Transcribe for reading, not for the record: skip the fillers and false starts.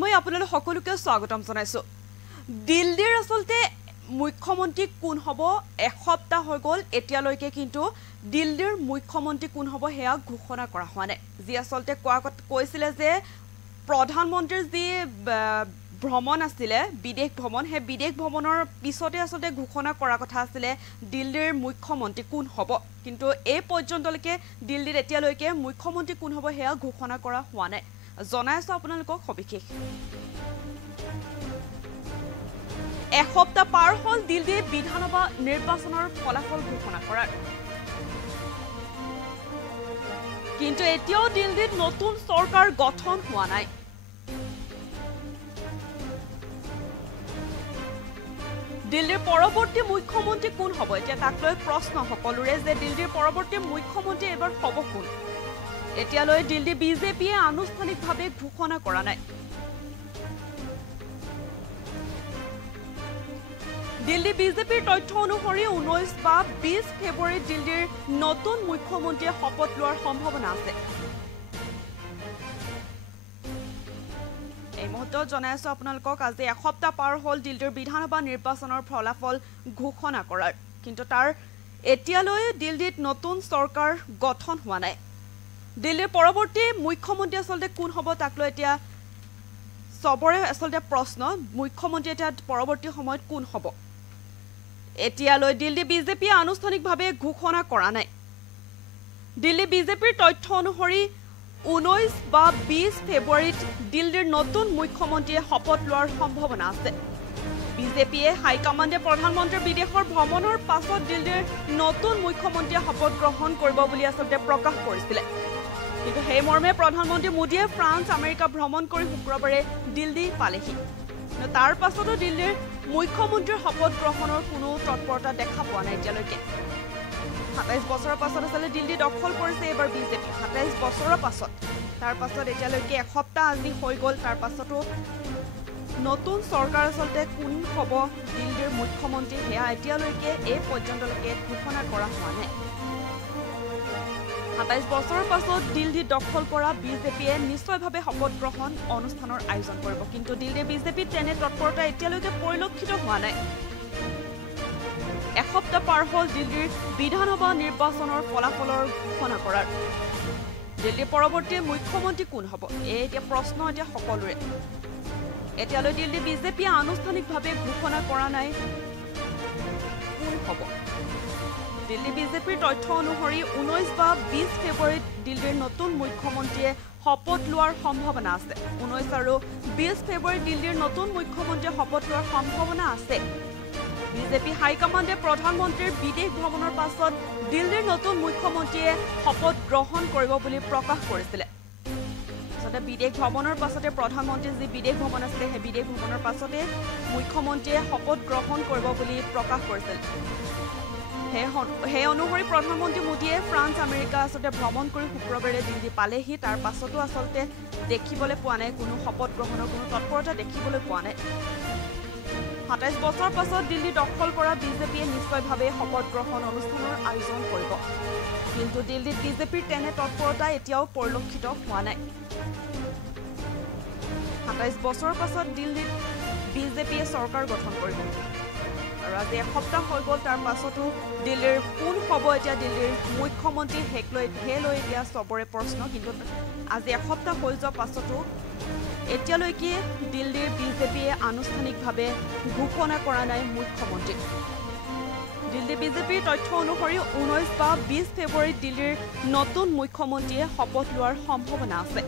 মই আপোনালোক সকলোকে স্বাগতম জনাইছো। দিল্লীৰ আসলতে মুখ্যমন্ত্ৰী কোন হ'ব এসপ্তাহ হৈ গ'ল এতিয়ালৈকে কিন্তু দিল্লীৰ মুখ্যমন্ত্ৰী কোন হ'ব হেয়া ঘোষণা কৰা হোৱা নাই। যি আসলতে কৈছিলে যে প্ৰধানমন্ত্ৰীৰ যি ভ্ৰমণ আছিলে বিদেশ ভ্ৰমণ হে বিদেশ ভ্ৰমণৰ পিছতে আসলতে ঘোষণা কৰা কথা আছিলে দিল্লীৰ মুখ্যমন্ত্ৰী কোন হ'ব, কিন্তু এই পৰ্যন্তলৈকে দিল্লীত এতিয়ালৈকে মুখ্যমন্ত্ৰী কোন হ'ব হেয়া ঘোষণা কৰা হোৱা নাই। জনাইছো আপোনালোকক সবিশেষ। এসপ্তাহ পাৰ হ'ল দিল্লী বিধানসভা নিৰ্বাচনৰ ফলাফল ঘোষণা কৰাৰ, কিন্তু এতিয়াও দিল্লীত নতুন চৰকাৰ গঠন হোৱা নাই। দিল্লীৰ পৰৱৰ্তী মুখ্যমন্ত্ৰী কোন হ'ব এতিয়া তাক লৈ প্ৰশ্ন সকলোৰে যে দিল্লীৰ পৰৱৰ্তী মুখ্যমন্ত্ৰী এবাৰ হ'ব কোন। এতিয়ালৈ দিল্লী বিজেপিয়ে আনুষ্ঠানিকভাৱে ঘোষণা কৰা নাই। দিল্লী বিজেপিৰ তথ্য অনুসৰি 19 বা 20 ফেব্ৰুৱাৰীত দিল্লীৰ নতুন মুখ্যমন্ত্ৰীয়ে শপত লোৱাৰ সম্ভাৱনা আছে। এই মুহূৰ্তত জনাইছো আপোনালোকক আজি এসপ্তাহ পাৰ হ'ল দিল্লীৰ বিধানসভা নিৰ্বাচনৰ ফলাফল ঘোষণা কৰাৰ, কিন্তু তাৰ এতিয়ালৈ দিল্লীত নতুন চৰকাৰ গঠন হোৱা নাই। দিল্লীৰ পৰৱৰ্তী মুখ্যমন্ত্ৰী আসলতে কোন হ'ব তাক লৈ এতিয়া সবৰে আসলতে প্ৰশ্ন। মুখ্যমন্ত্ৰী এতিয়া পৰৱৰ্তী সময়ত কোন হ'ব এতিয়ালৈ দিল্লী বিজেপিয়ে আনুষ্ঠানিকভাৱে ঘোষণা কৰা নাই। দিল্লী বিজেপিৰ তথ্য অনুসৰি 19 বা 20 ফেব্ৰুৱাৰীত দিল্লীৰ নতুন মুখ্যমন্ত্ৰীয়ে শপত লোৱাৰ সম্ভাৱনা আছে। বিজেপিয়ে হাইকমাণ্ডে প্ৰধানমন্ত্ৰীৰ বিদেশৰ ভ্ৰমণৰ পাছত দিল্লীৰ নতুন মুখ্যমন্ত্ৰীয়ে শপত গ্ৰহণ কৰিব বুলি আসলতে প্ৰকাশ কৰিছিলে, কিন্তু সেই মৰ্মে প্ৰধানমন্ত্ৰী মোদীয়ে ফ্ৰান্স আমেৰিকা ভ্ৰমণ কৰি শুক্ৰবাৰে দিল্লী পালেহি। তাৰ পাছতো দিল্লীৰ মুখ্যমন্ত্ৰীৰ শপত গ্ৰহণৰ কোনো তৎপৰতা দেখা পোৱা নাই এতিয়ালৈকে। 27 বছৰৰ পাছত আচলতে দিল্লী দখল কৰিছে এইবাৰ বিজেপি। 27 বছৰৰ পাছত তাৰ পাছত এতিয়ালৈকে এসপ্তাহ আজি হৈ গ'ল, তাৰ পাছতো নতুন চৰকাৰ আচলতে কোন হ'ব দিল্লীৰ মুখ্যমন্ত্ৰী হেয়া এতিয়ালৈকে এই পৰ্যন্তলৈকে ঘোষণা কৰা হোৱা নাই। 27 বছৰৰ পাছত দিল্লী দখল কৰা বিজেপিয়ে নিশ্চয়ভাৱে শপত গ্ৰহণ অনুষ্ঠানৰ আয়োজন কৰিব, কিন্তু দিল্লী বিজেপিত তেনে তৎপৰতা এতিয়ালৈকে পৰিলক্ষিত হোৱা নাই। এসপ্তাহ পাৰ হ'ল দিল্লীৰ বিধানসভা নিৰ্বাচনৰ ফলাফলৰ ঘোষণা কৰাৰ। দিল্লীৰ পৰৱৰ্তী মুখ্যমন্ত্ৰী কোন হ'ব এই এতিয়া প্ৰশ্ন এতিয়া সকলোৰে। এতিয়ালৈ দিল্লী বিজেপিয়ে আনুষ্ঠানিকভাৱে ঘোষণা কৰা নাই কোন হ'ব। দিল্লী বিজেপিৰ তথ্য অনুসৰি 19 বা 20 ফেব্ৰুৱাৰীত দিল্লীৰ নতুন মুখ্যমন্ত্ৰীয়ে শপত লোৱাৰ সম্ভাৱনা আছে। 19 আৰু 20 ফেব্ৰুৱাৰীত দিল্লীৰ নতুন মুখ্যমন্ত্ৰীয়ে শপত লোৱাৰ সম্ভাৱনা আছে। বিজেপি হাইকমাণ্ডে প্ৰধানমন্ত্ৰীৰ বিদেশ ভ্ৰমণৰ পাছত দিল্লীৰ নতুন মুখ্যমন্ত্ৰীয়ে শপত গ্ৰহণ কৰিব বুলি প্ৰকাশ কৰিছিলে। আচলতে বিদেশ ভ্ৰমণৰ পাছতে প্ৰধানমন্ত্ৰীৰ যি বিদেশ ভ্ৰমণ আছিলে সেই বিদেশ ভ্ৰমণৰ পাছতে মুখ্যমন্ত্ৰীয়ে শপত গ্ৰহণ কৰিব বুলি প্ৰকাশ কৰিছিল। সেই অনুসৰি প্ৰধানমন্ত্ৰী মোদীয়ে ফ্ৰান্স আমেৰিকা আচলতে ভ্ৰমণ কৰি শুক্ৰবাৰে দিল্লী পালেহি। তাৰ পাছতো আচলতে দেখিবলৈ পোৱা নাই কোনো শপত গ্ৰহণৰ কোনো তৎপৰতা দেখিবলৈ পোৱা নাই। 27 বছৰৰ পাছত দিল্লী দখল কৰা বিজেপিয়ে নিশ্চয়ভাৱে শপত গ্ৰহণ অনুষ্ঠানৰ আয়োজন কৰিব, কিন্তু দিল্লীত বিজেপিৰ তেনে তৎপৰতা এতিয়াও পৰিলক্ষিত হোৱা নাই। 27 বছৰৰ পাছত দিল্লীত বিজেপিয়ে চৰকাৰ গঠন কৰিব, আৰু আজি এসপ্তাহ হৈ গ'ল তাৰ পাছতো দিল্লীৰ কোন হ'ব এতিয়া দিল্লীৰ মুখ্যমন্ত্ৰী সেই লৈ এতিয়া চবৰে প্ৰশ্ন, কিন্তু আজি এসপ্তাহ হৈ যোৱাৰ পাছতো এতিয়ালৈকে দিল্লীৰ বিজেপিয়ে আনুষ্ঠানিকভাৱে ঘোষণা কৰা নাই মুখ্যমন্ত্ৰী। দিল্লী বিজেপিৰ তথ্য অনুসৰি 19 বা 20 ফেব্ৰুৱাৰীত দিল্লীৰ নতুন মুখ্যমন্ত্ৰীয়ে শপত লোৱাৰ সম্ভাৱনা আছে।